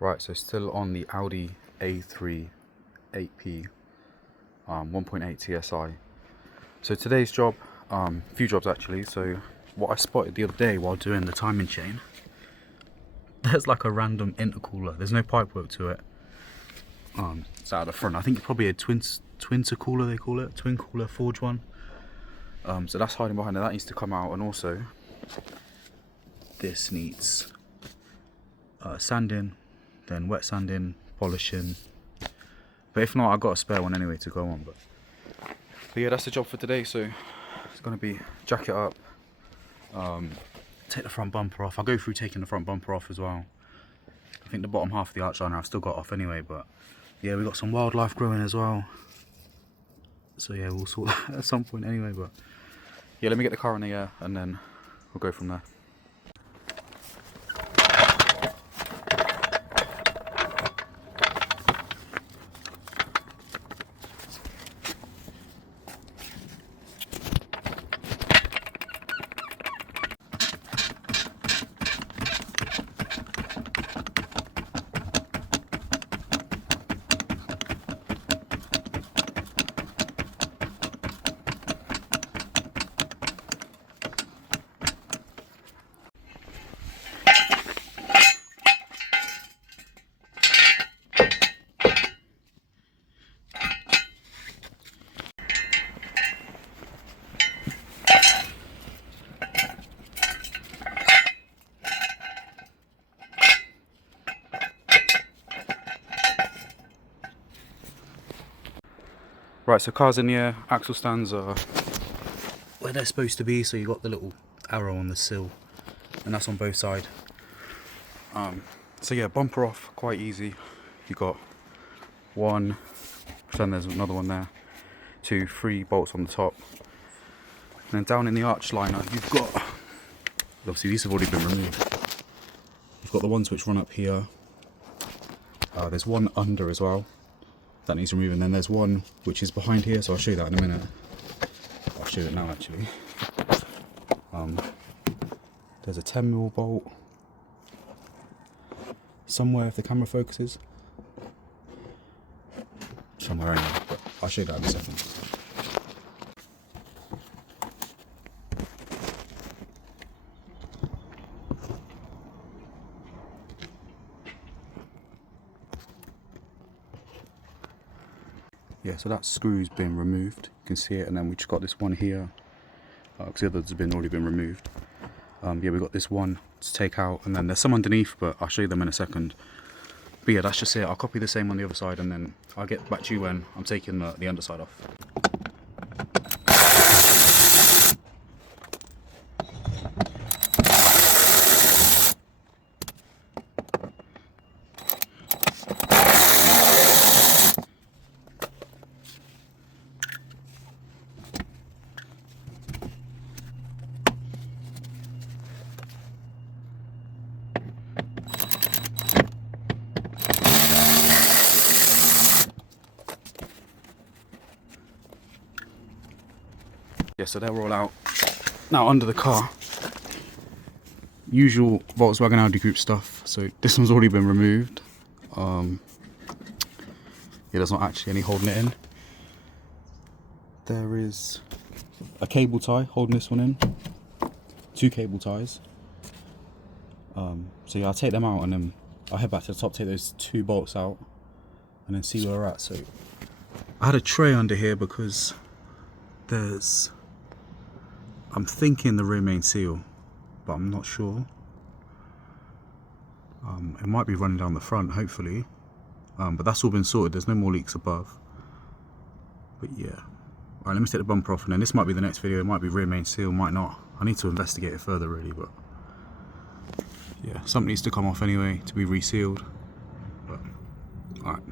Right, so still on the Audi A3 8P 1.8 TSI. So today's job, few jobs actually. So what I spotted the other day while doing the timing chain, there's like a random intercooler. There's no pipework to it. It's out of the front. I think it's probably a Twincooler they call it, Twincooler Forge one. So that's hiding behind it. That needs to come out, and also this needs sanding, then wet sanding, polishing. But if not, I've got a spare one anyway to go on. But yeah, that's the job for today. So it's gonna be jack it up, take the front bumper off. I'll go through taking the front bumper off as well. I think the bottom half of the arch liner I've still got off anyway, but yeah, we got some wildlife growing as well. So yeah, we'll sort that at some point anyway. But yeah, let me get the car in the air and then we'll go from there. Right, so car's in the air, axle stands are where they're supposed to be, so you got the little arrow on the sill, and that's on both sides. So yeah, bumper off, quite easy. You got one, then there's another one there, 2, 3 bolts on the top, and then down in the arch liner, you've got, obviously these have already been removed. You've got the ones which run up here. There's one under as well. That needs removing. Then there's one which is behind here, so I'll show you that in a minute. I'll show you it now actually. There's a 10mm bolt somewhere if the camera focuses. Somewhere anyway, but I'll show you that in a second. Yeah, so that screw's been removed, you can see it, and then we just got this one here, because the others have already been removed. Yeah, we got this one to take out, and then there's some underneath, but I'll show you them in a second. But yeah, that's just it. I'll copy the same on the other side, and then I'll get back to you when I'm taking the underside off. Yeah, so they're all out. Now under the car, usual Volkswagen Audi group stuff. So this one's already been removed. Yeah, there's not actually any holding it in. There is a cable tie holding this one in. 2 cable ties. So yeah, I'll take them out and then I'll head back to the top, take those 2 bolts out, and then see where we're at. So I had a tray under here because there's, I'm thinking the rear main seal, but I'm not sure. It might be running down the front, hopefully. But that's all been sorted, there's no more leaks above. But yeah. Alright, let me take the bumper off, and then this might be the next video. It might be rear main seal, might not. I need to investigate it further really, but yeah, something needs to come off anyway to be resealed. But alright.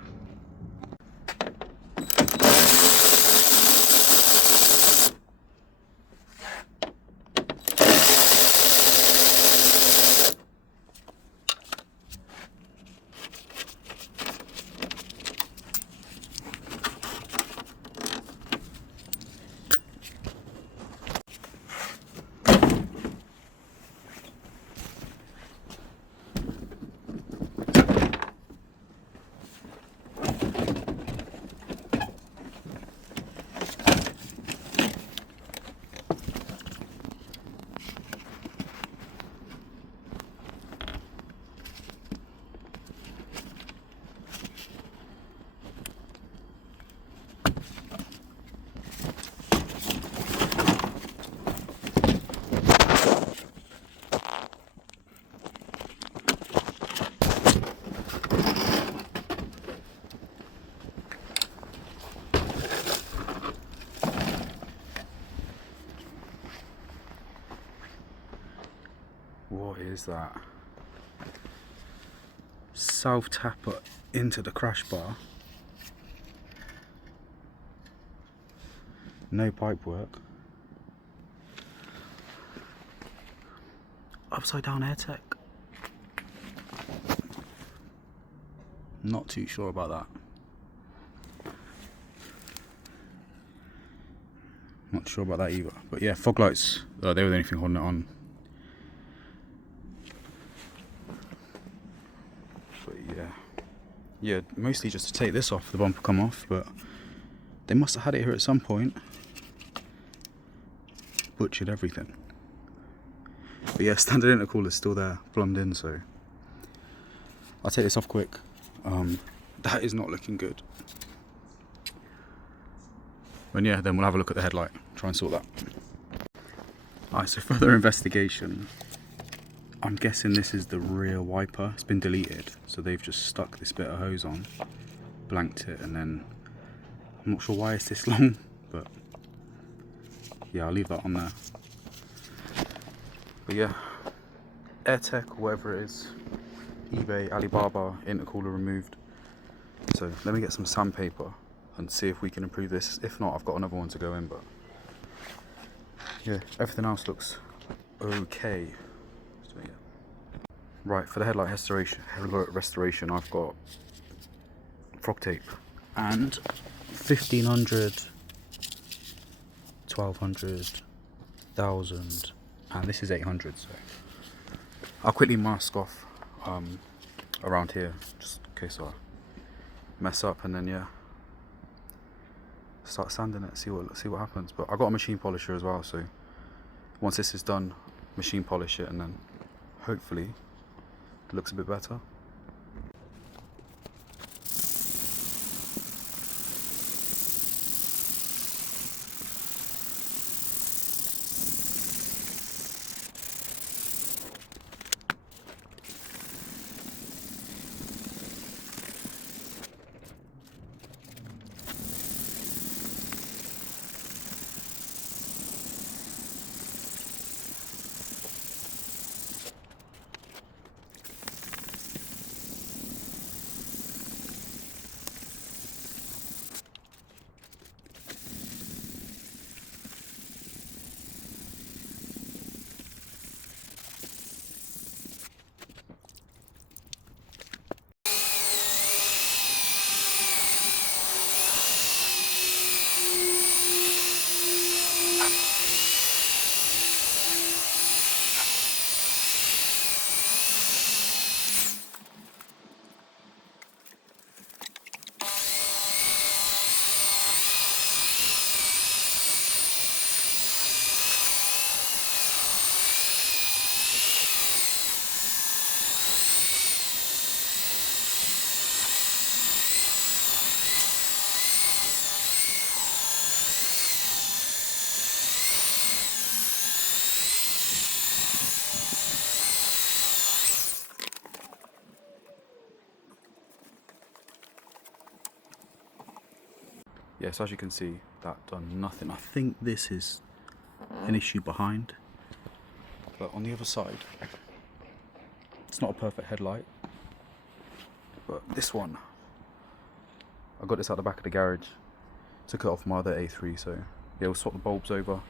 that south tapper into the crash bar. No pipe work. Upside down air tech. Not too sure about that. Not sure about that either. But yeah, fog lights, they were the only thing holding it on. But yeah, mostly just to take this off, the bumper come off, but they must have had it here at some point. Butchered everything. But yeah, standard intercooler is still there, plumbed in, so I'll take this off quick. That is not looking good. And yeah, then we'll have a look at the headlight, try and sort that. Alright, so further investigation. I'm guessing this is the rear wiper. It's been deleted, so they've just stuck this bit of hose on, blanked it, and then I'm not sure why it's this long, but yeah, I'll leave that on there. But yeah, AirTech or whatever it is, eBay, Alibaba, intercooler removed. So let me get some sandpaper and see if we can improve this. If not, I've got another one to go in, but yeah, everything else looks okay. So, yeah. Right, for the headlight restoration, I've got frog tape and 1500, 1200, 1000, and this is 800. So I'll quickly mask off around here just in case I mess up, and then yeah, start sanding it, see what happens. But I got a machine polisher as well, so once this is done, machine polish it, and then hopefully it looks a bit better. Yeah, so as you can see, that done nothing. I think this is an issue behind, but on the other side, it's not a perfect headlight, but this one, I got this out the back of the garage, took it off my other A3, so yeah, we'll swap the bulbs over,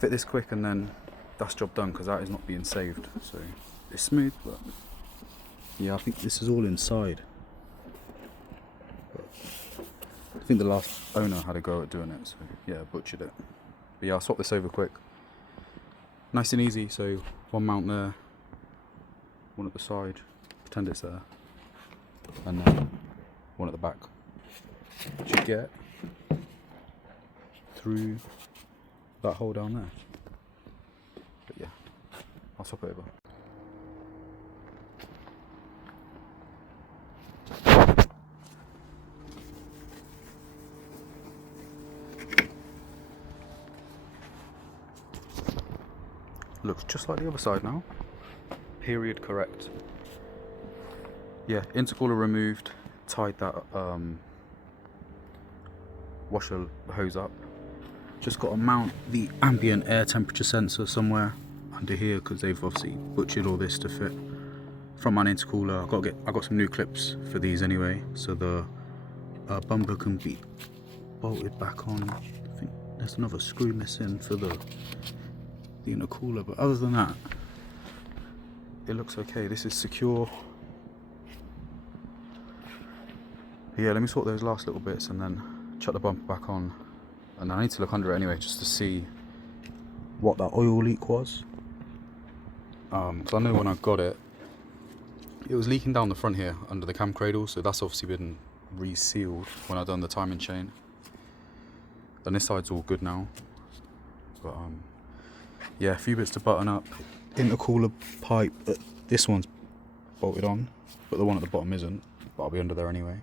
fit this quick, and then that's job done, because that is not being saved. So it's smooth, but yeah, I think this is all inside. I think the last owner had a go at doing it, so yeah, butchered it. But yeah, I'll swap this over quick. Nice and easy, so one mount there, one at the side, pretend it's there, and then one at the back. Which you get through that hole down there. But yeah, I'll swap it over. Looks just like the other side now. Period correct. Yeah, intercooler removed, tied that washer hose up. Just got to mount the ambient air temperature sensor somewhere, under here because they've obviously butchered all this to fit. Front mount intercooler, I got some new clips for these anyway, so the bumper can be bolted back on. I think there's another screw missing for the intercooler, but other than that, it looks okay. This is secure. Yeah, let me sort those last little bits and then chuck the bumper back on. And I need to look under it anyway, just to see what that oil leak was. Because I know when I got it, it was leaking down the front here under the cam cradle, so that's obviously been resealed when I done the timing chain. And this side's all good now. But yeah, a few bits to button up. Intercooler pipe, this one's bolted on, but the one at the bottom isn't, but I'll be under there anyway.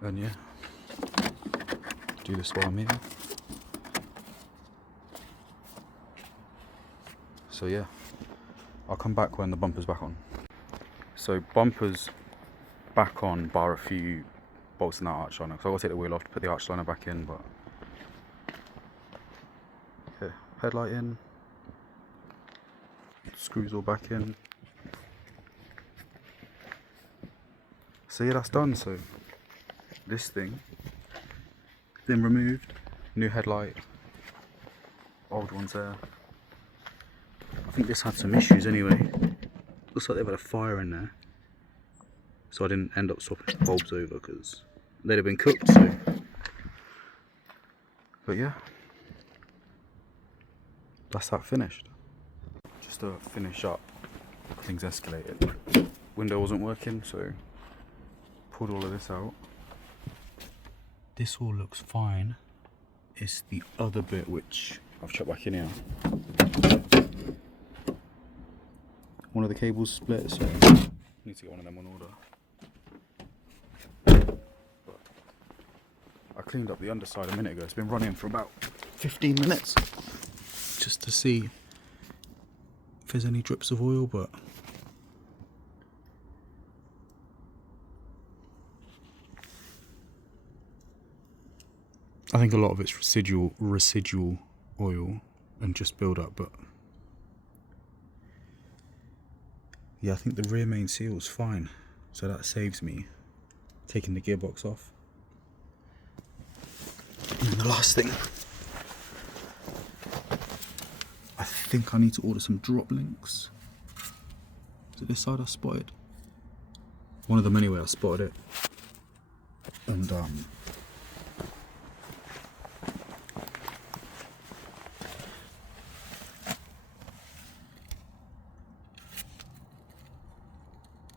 And yeah, do this while I'm here. So yeah, I'll come back when the bumper's back on. So bumper's back on, bar a few bolts in that arch liner, because I've got to take the wheel off to put the arch liner back in, but yeah, headlight in, screws all back in. So yeah, that's done. So this thing been removed, new headlight, old one's there. I think this had some issues anyway. Looks like they've had a fire in there, so I didn't end up swapping the bulbs over because they'd have been cooked. So, but yeah, that's that finished. Just to finish up, things escalated. Window wasn't working, so pulled all of this out. This all looks fine. It's the other bit which I've chucked back in here. One of the cables split, so I need to get one of them on order. But I cleaned up the underside a minute ago. It's been running for about 15 minutes just to see if there's any drips of oil, but I think a lot of it's residual oil and just build up, but yeah, I think the rear main seal is fine, so that saves me taking the gearbox off. And the last thing, I think I need to order some drop links. Is it this side I spotted? One of them anyway, I spotted it. And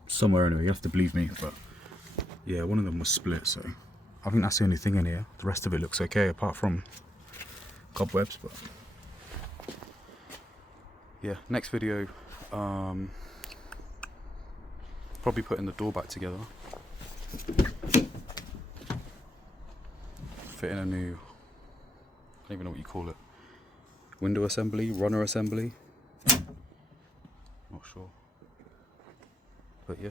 somewhere anyway, you have to believe me, but yeah, one of them was split, so I think that's the only thing in here. The rest of it looks okay apart from cobwebs. But yeah, next video, probably putting the door back together, fitting a new, I don't even know what you call it, window assembly, runner assembly, not sure. But yeah.